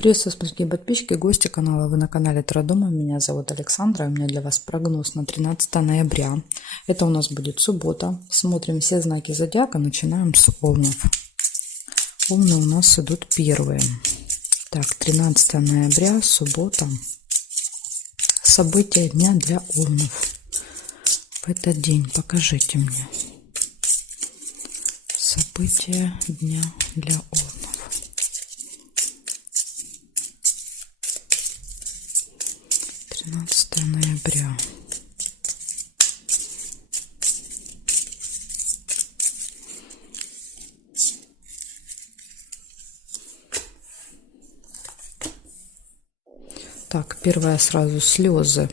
Приветствую, смотрите, подписчики, гости канала. Вы на канале Таро-дома. Меня зовут Александра. У меня для вас прогноз на 13 ноября. Это у нас будет суббота. Смотрим все знаки зодиака. Начинаем с овнов. Овны у нас идут первые. Так, 13 ноября, суббота. События дня для овнов. В этот день покажите мне. События дня для овнов. 13 ноября. Так, первое сразу слезы.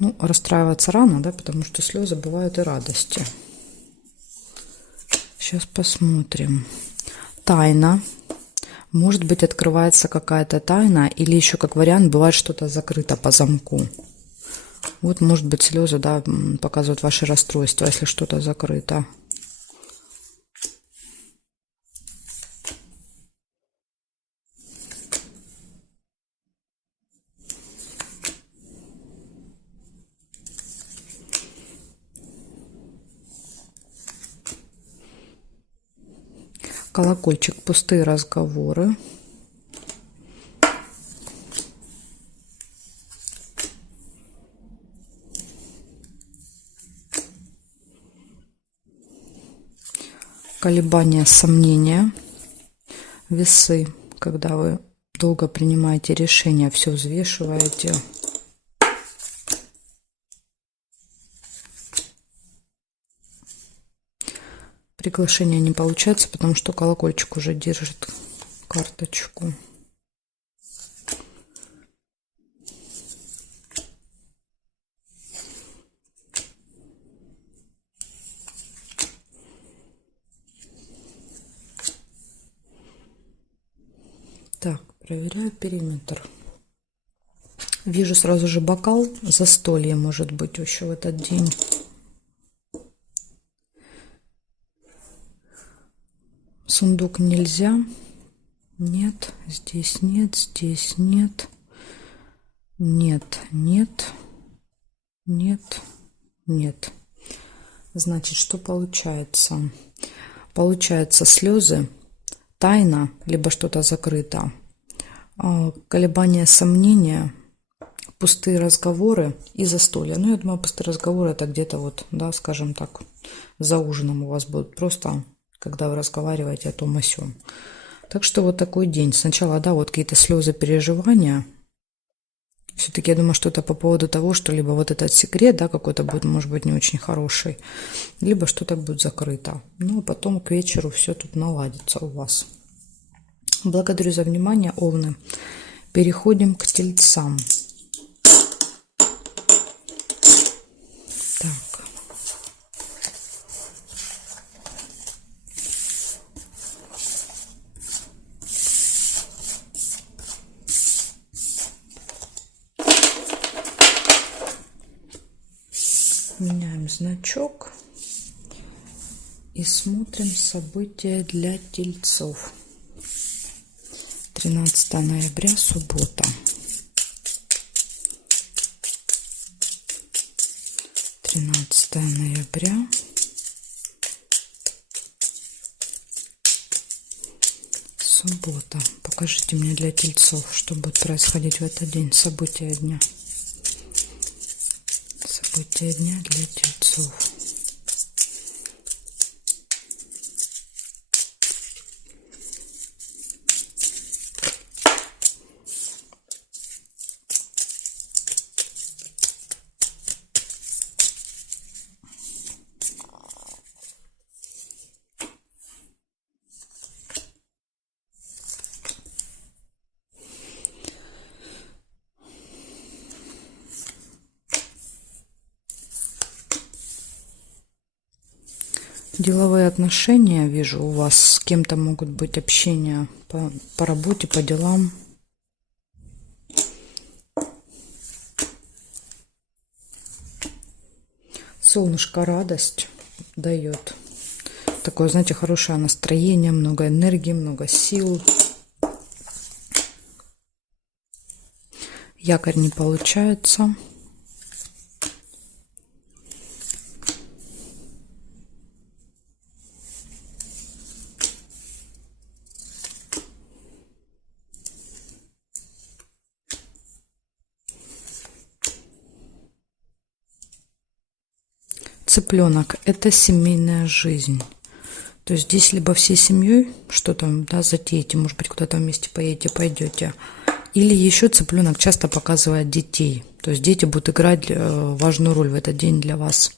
Ну, расстраиваться рано, да, потому что слезы бывают и радости. Сейчас посмотрим. Тайна. Может быть, открывается какая-то тайна, или еще как вариант бывает что-то закрыто по замку. Вот, может быть, слезы, да, показывают ваши расстройства, если что-то закрыто. Колокольчик, пустые разговоры. Колебания, сомнения. Весы, когда вы долго принимаете решения, все взвешиваете. Приглашение не получается, потому что колокольчик уже держит карточку. Так, проверяю периметр. Вижу сразу же бокал, застолье может быть еще в этот день. Сундук нельзя. Нет, здесь нет, здесь нет. Нет, нет, нет, нет. Значит, что получается? Получается слезы, тайна, либо что-то закрыто, колебания, сомнения, пустые разговоры и застолье. Ну, я думаю, пустые разговоры это где-то вот, да, скажем так, за ужином у вас будут просто, когда вы разговариваете о том о сём. Так что вот такой день. Сначала, да, вот какие-то слезы, переживания. Все-таки я думаю, что это по поводу того, что либо вот этот секрет, да, какой-то будет, может быть, не очень хороший, либо что-то будет закрыто. Ну, а потом к вечеру все тут наладится у вас. Благодарю за внимание, овны. Переходим к тельцам. Так. Меняем значок и смотрим события для тельцов. 13 ноября, суббота. 13 ноября. Суббота. Покажите мне для тельцов, что будет происходить в этот день. События дня. События дня для тельцов. Деловые отношения, вижу, у вас с кем-то могут быть общения по работе, по делам. Солнышко радость дает. Такое, знаете, хорошее настроение, много энергии, много сил. Якорь не получается. Цыпленок – это семейная жизнь. То есть здесь либо всей семьей что-то, да, затеете, может быть, куда-то вместе поедете, пойдете. Или еще цыпленок часто показывает детей. То есть дети будут играть важную роль в этот день для вас.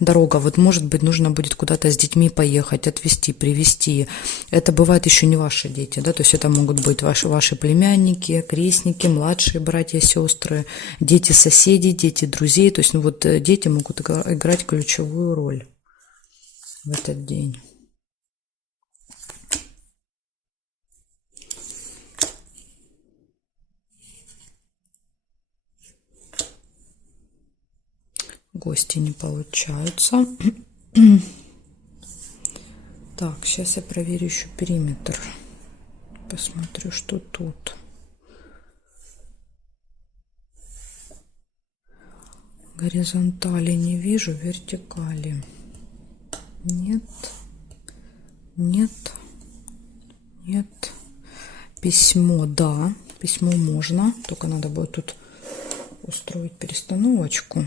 Дорога. Вот может быть нужно будет куда-то с детьми поехать, отвезти, привезти. Это бывает еще не ваши дети, да, то есть это могут быть ваши племянники, крестники, младшие братья, сестры, дети соседей, дети друзей. То есть ну, вот дети могут играть ключевую роль в этот день. Гости не получаются. Так, сейчас я проверю еще периметр. Посмотрю, что тут. Горизонтали не вижу, вертикали. Нет. Нет. Нет. Письмо, да. Письмо можно. Только надо будет тут устроить перестановочку.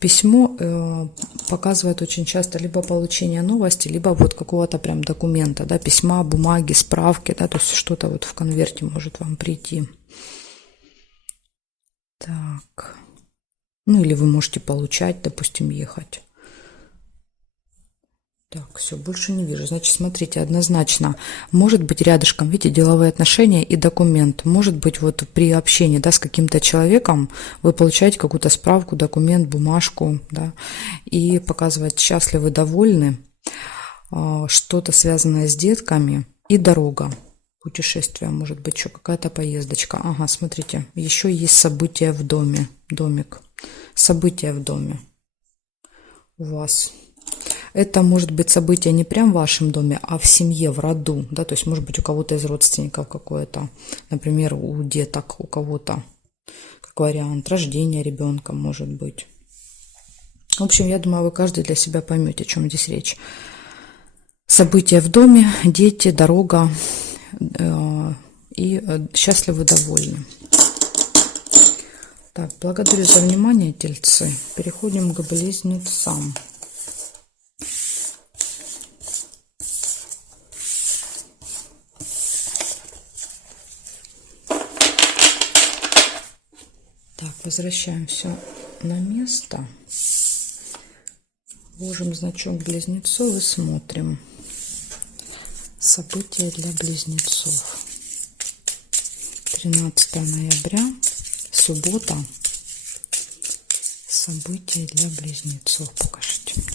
Письмо показывает очень часто либо получение новости, либо вот какого-то прям документа, да, письма, бумаги, справки, да, то есть что-то вот в конверте может вам прийти. Так. Ну или вы можете получать, допустим, ехать. Так, все, больше не вижу. Значит, смотрите, однозначно может быть рядышком, видите, деловые отношения и документ. Может быть вот при общении, да, с каким-то человеком вы получаете какую-то справку, документ, бумажку, да, и показывает счастливы, довольны, что-то связанное с детками и дорога. Путешествие, может быть, еще какая-то поездочка. Ага, смотрите, еще есть события в доме, домик. События в доме у вас. Это может быть событие не прям в вашем доме, а в семье, в роду, да, то есть может быть у кого-то из родственников какое-то, например, у деток, у кого-то, как вариант, рождение ребенка может быть. В общем, я думаю, вы каждый для себя поймете, о чем здесь речь. События в доме, дети, дорога и счастливы, довольны. Так, благодарю за внимание, тельцы. Переходим к близнецам. Так, возвращаем все на место. Ложим значок близнецов и смотрим. События для близнецов. 13 ноября, суббота. События для близнецов. Покажите мне.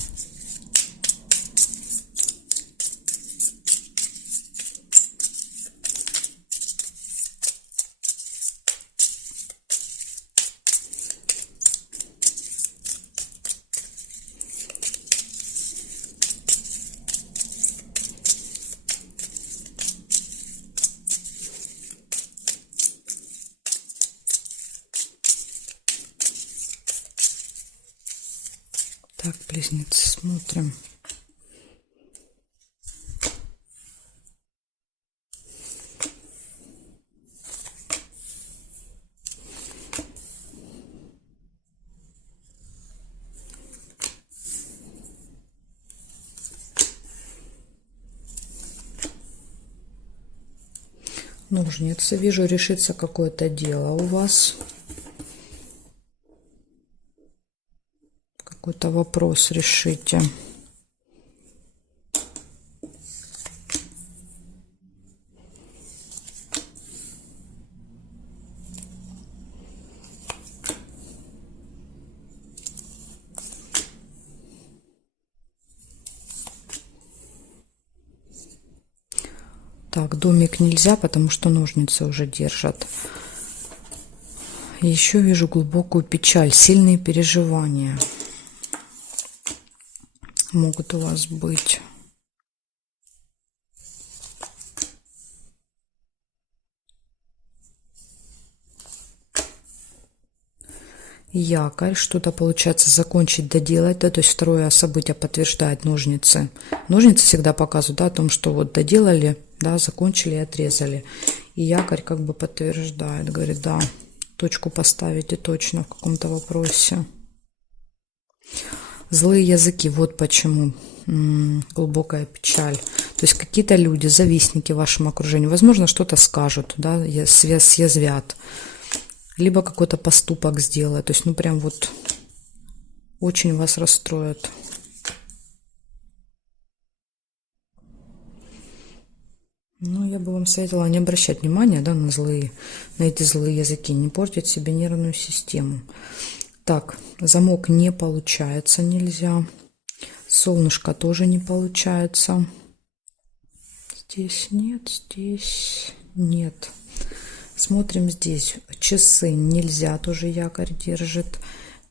Так, близнецы, смотрим. Ножницы. Вижу, решится какое-то дело у вас. Какой-то вопрос решите. Так, домик нельзя, потому что ножницы уже держат. Еще вижу глубокую печаль, сильные переживания могут у вас быть. якорь, что-то получается закончить, доделать, да, то есть второе событие подтверждает ножницы. Ножницы всегда показывают, да, о том, что вот доделали, да, закончили и отрезали. И якорь как бы подтверждает, говорит, да, точку поставите точно в каком-то вопросе. Злые языки, вот почему. Глубокая печаль. То есть какие-то люди, завистники в вашем окружении, возможно, что-то скажут, да, съязвят. Либо какой-то поступок сделает. То есть, ну, прям вот очень вас расстроят. Ну, я бы вам советовала не обращать внимания, да, на эти злые языки, не портить себе нервную систему. Так, замок не получается, нельзя. Солнышко тоже не получается. Здесь нет, здесь нет. Смотрим здесь. Часы нельзя, тоже якорь держит.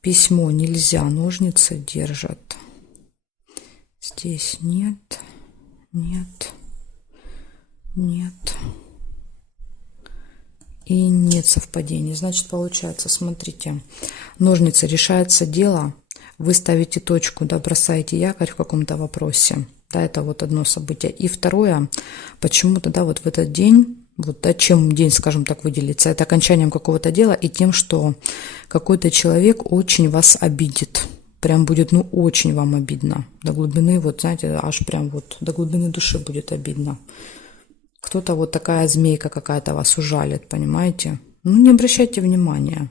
Письмо нельзя, ножницы держат. Здесь нет, нет, нет. И нет совпадений. Значит, получается, смотрите, ножницы, решается дело, вы ставите точку, да, бросаете якорь в каком-то вопросе. Да, это вот одно событие. И второе, почему-то, да, вот в этот день, вот, да, чем день, скажем так, выделится, это окончанием какого-то дела и тем, что какой-то человек очень вас обидит. Прям будет, ну, очень вам обидно. До глубины, вот, знаете, аж прям вот до глубины души будет обидно. Кто-то вот такая змейка какая-то вас ужалит, понимаете? Ну, не обращайте внимания.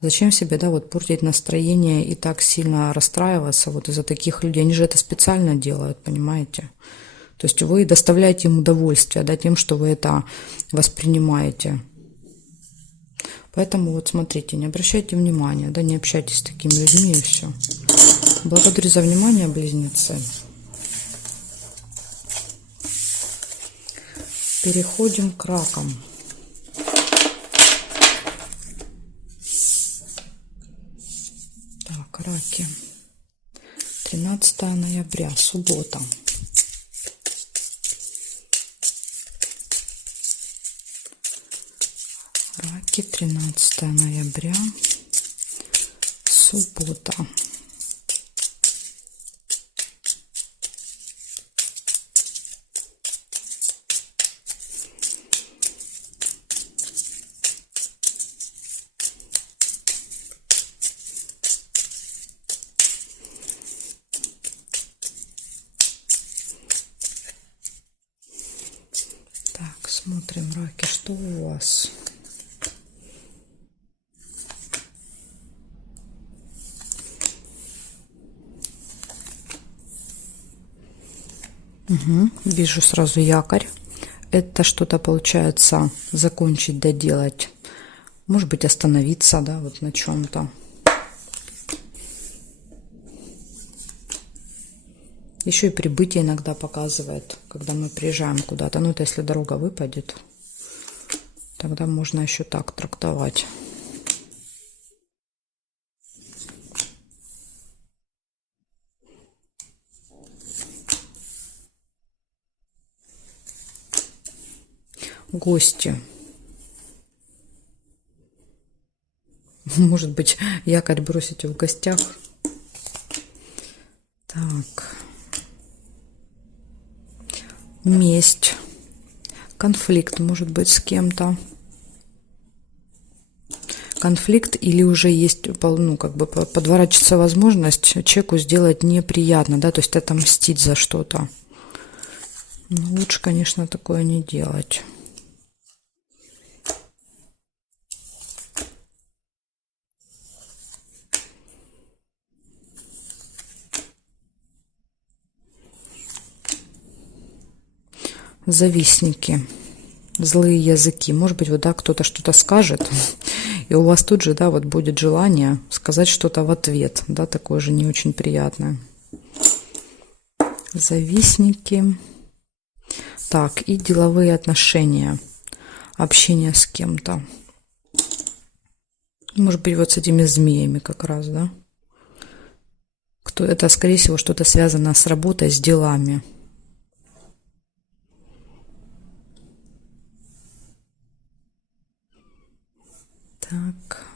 Зачем себе, да, вот портить настроение и так сильно расстраиваться вот из-за таких людей? Они же это специально делают, понимаете? То есть вы доставляете им удовольствие, да, тем, что вы это воспринимаете. Поэтому вот смотрите, не обращайте внимания, да, не общайтесь с такими людьми и все. Благодарю за внимание, близнецы. Переходим к ракам. Так, раки. 13 ноября, суббота. Раки, 13 ноября, суббота. Так, смотрим, раки, что у вас? Угу, вижу сразу якорь. Это что-то получается закончить, доделать. Может быть, остановиться, да, вот на чем-то. Еще и прибытие иногда показывает, когда мы приезжаем куда-то. Ну, это если дорога выпадет, тогда можно еще так трактовать. Гости. Может быть, якорь бросите в гостях. Так. Месть. Конфликт, может быть, с кем-то. Конфликт или уже есть, ну, как бы подворачивается возможность человеку сделать неприятно, да, то есть отомстить за что-то. Но лучше, конечно, такое не делать. Завистники, злые языки. Может быть, вот, да, кто-то что-то скажет, и у вас тут же, да, вот будет желание сказать что-то в ответ, да, такое же не очень приятное. Завистники. Так, и деловые отношения, общение с кем-то. Может быть, вот с этими змеями как раз, да. Это, скорее всего, что-то связано с работой, с делами. Так.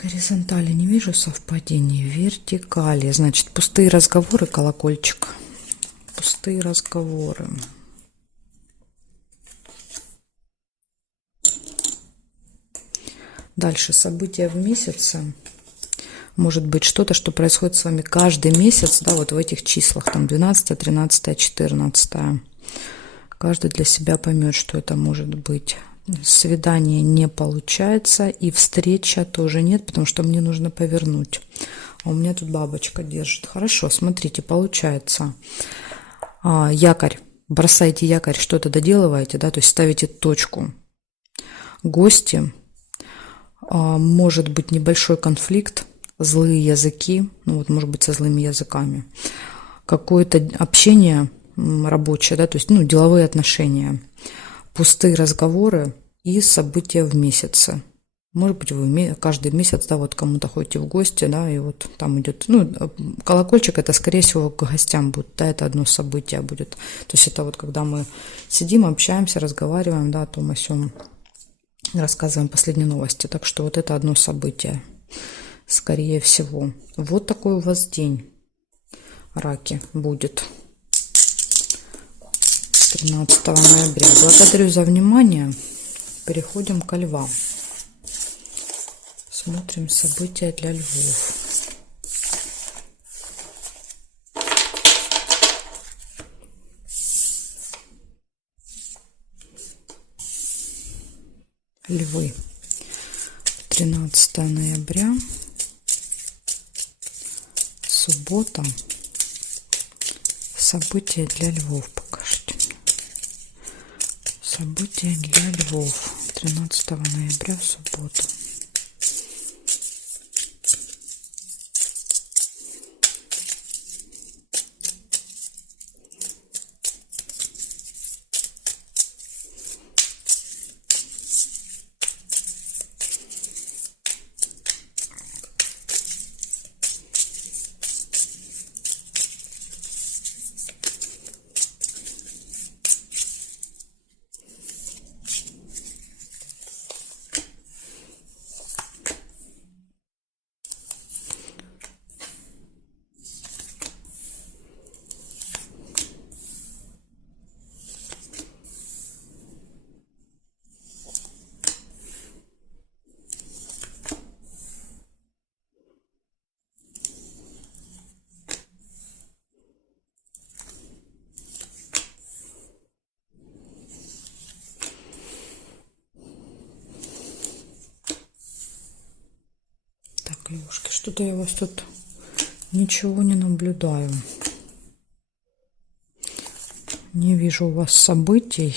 Горизонтали не вижу совпадений. Вертикали. Значит, пустые разговоры, колокольчик. Пустые разговоры. Дальше события в месяце. Может быть что-то, что происходит с вами каждый месяц, да, вот в этих числах, там 12, 13, 14. Каждый для себя поймет, что это может быть. Свидание не получается, и встреча тоже нет, потому что мне нужно повернуть. А у меня тут бабочка держит. Хорошо, смотрите, получается. Якорь. Бросаете якорь, что-то доделываете, да, то есть ставите точку. Гости. Может быть небольшой конфликт. Злые языки, ну вот может быть со злыми языками, какое-то общение рабочее, да, то есть ну, деловые отношения, пустые разговоры и события в месяце. Может быть, вы каждый месяц, да, вот кому-то ходите в гости, да, и вот там идет, ну, колокольчик, это, скорее всего, к гостям будет, да, это одно событие будет. То есть это вот когда мы сидим, общаемся, разговариваем, да, о том, о сём, рассказываем последние новости. Так что вот это одно событие. Скорее всего. Вот такой у вас день, раки, будет 13 ноября. Благодарю за внимание. Переходим ко львам. Смотрим события для львов. Львы. 13 ноября. Суббота. События для львов покажите. События для львов. 13 ноября, суббота. Девушки, что-то я вас тут ничего не наблюдаю. Не вижу у вас событий.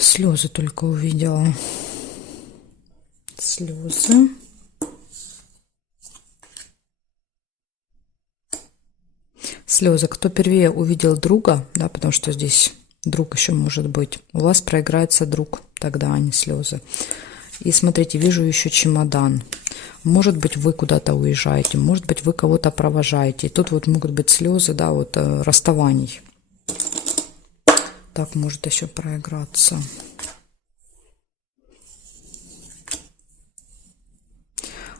Слезы только увидела. Слезы. Слезы. Кто первее увидел друга, да, потому что здесь друг еще может быть, у вас проиграется друг, тогда, а не слезы. И смотрите, вижу еще чемодан. Может быть, вы куда-то уезжаете, может быть, вы кого-то провожаете. И тут вот могут быть слезы, да, вот расставаний. Так может еще проиграться.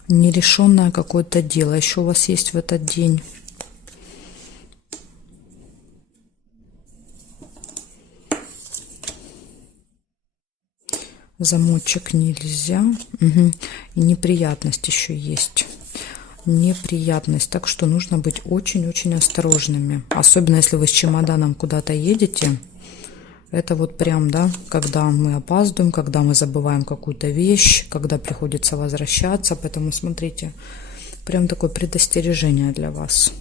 Нерешенное какое-то дело еще у вас есть в этот день. Замочек нельзя. Угу. И неприятность еще есть. Неприятность. Так что нужно быть очень-очень осторожными. Особенно если вы с чемоданом куда-то едете. Это вот прям, да, когда мы опаздываем, когда мы забываем какую-то вещь, когда приходится возвращаться. Поэтому смотрите, прям такое предостережение для вас.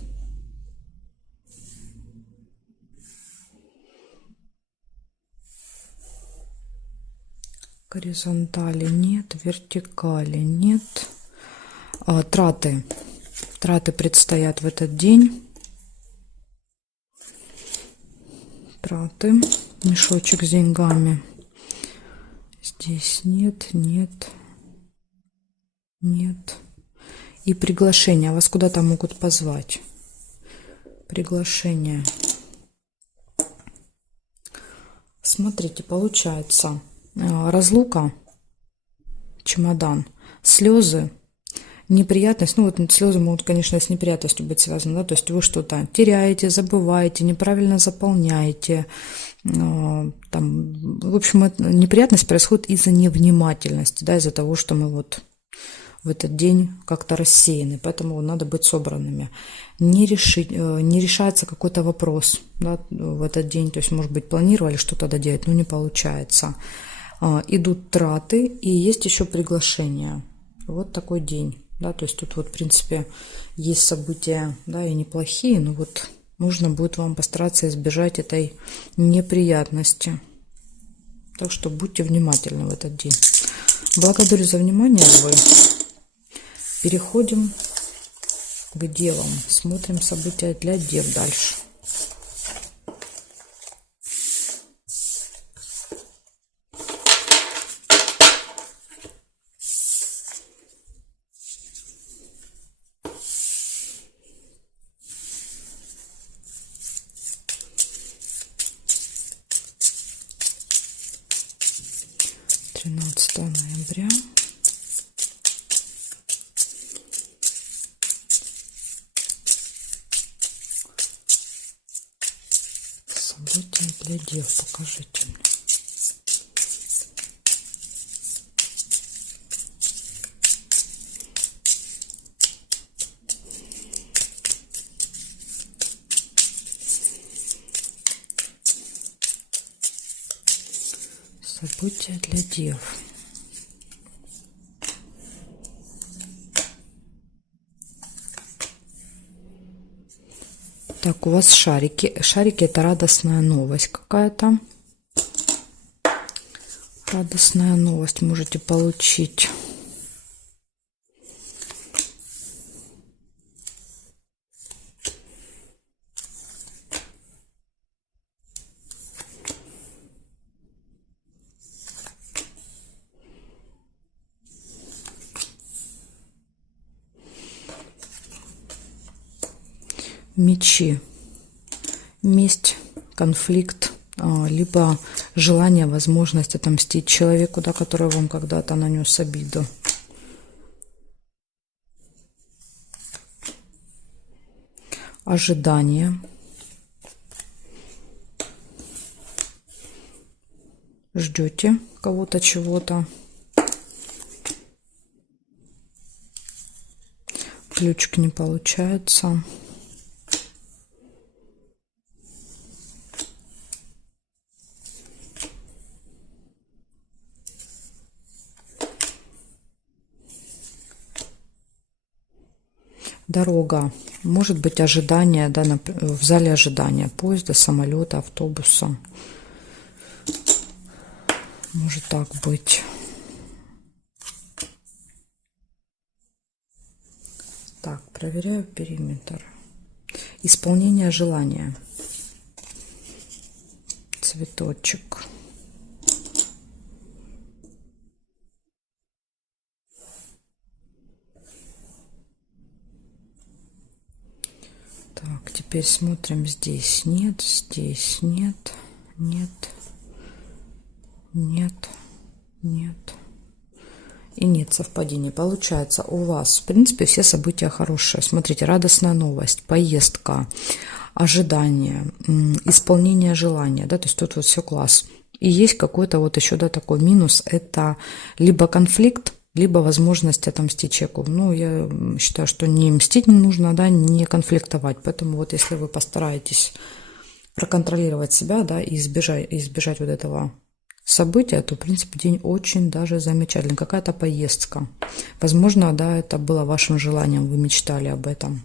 Горизонтали нет, вертикали нет. Траты. Траты предстоят в этот день. Траты. Мешочек с деньгами. Здесь нет, нет, нет. И приглашение. Вас куда-то могут позвать. Приглашение. Смотрите, получается разлука, чемодан, слезы, неприятность. Ну вот слезы могут, конечно, с неприятностью быть связаны, да, то есть вы что-то теряете, забываете, неправильно заполняете. Там, в общем, неприятность происходит из-за невнимательности, да, из-за того, что мы вот в этот день как-то рассеяны, поэтому надо быть собранными. Не решается какой-то вопрос, да, в этот день, то есть, может быть, планировали что-то доделать, но не получается. Идут траты, и есть еще приглашения. Вот такой день, да, то есть тут вот, в принципе, есть события, да, и неплохие, но вот нужно будет вам постараться избежать этой неприятности. Так что будьте внимательны в этот день. Благодарю за внимание, львы. Переходим к девам. Смотрим события для дев дальше. Ноября. События для дев. Покажите мне. События для дев. Так, у вас шарики. Шарики — это радостная новость какая-то. Радостная новость можете получить. Мечи. Месть, конфликт, либо желание, возможность отомстить человеку, да, который вам когда-то нанес обиду. Ожидание. Ждете кого-то, чего-то. Ключик не получается. Дорога. Может быть ожидание, да, в зале ожидания поезда, самолета, автобуса. Может так быть. Так, проверяю периметр. Исполнение желания. Цветочек. Так, теперь смотрим здесь. Нет, здесь нет, нет, нет, нет. И нет совпадений. Получается, у вас, в принципе, все события хорошие. Смотрите, радостная новость, поездка, ожидание, исполнение желания, да, то есть тут вот все класс. И есть какой-то вот еще, да, такой минус, это либо конфликт, либо возможность отомстить человеку. Ну, я считаю, что не мстить не нужно, да, не конфликтовать. Поэтому вот если вы постараетесь проконтролировать себя, да, и избежать вот этого события, то, в принципе, день очень даже замечательный. Какая-то поездка. Возможно, да, это было вашим желанием, вы мечтали об этом.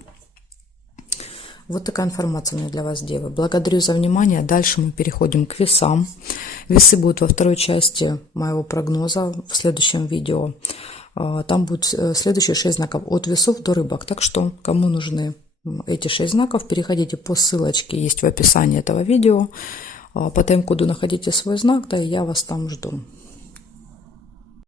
Вот такая информация у меня для вас, девы. Благодарю за внимание. Дальше мы переходим к весам. Весы будут во второй части моего прогноза в следующем видео. Там будут следующие 6 знаков от весов до рыбок. Так что, кому нужны эти 6 знаков, переходите по ссылочке, есть в описании этого видео. По тайм-коду находите свой знак, да, и я вас там жду.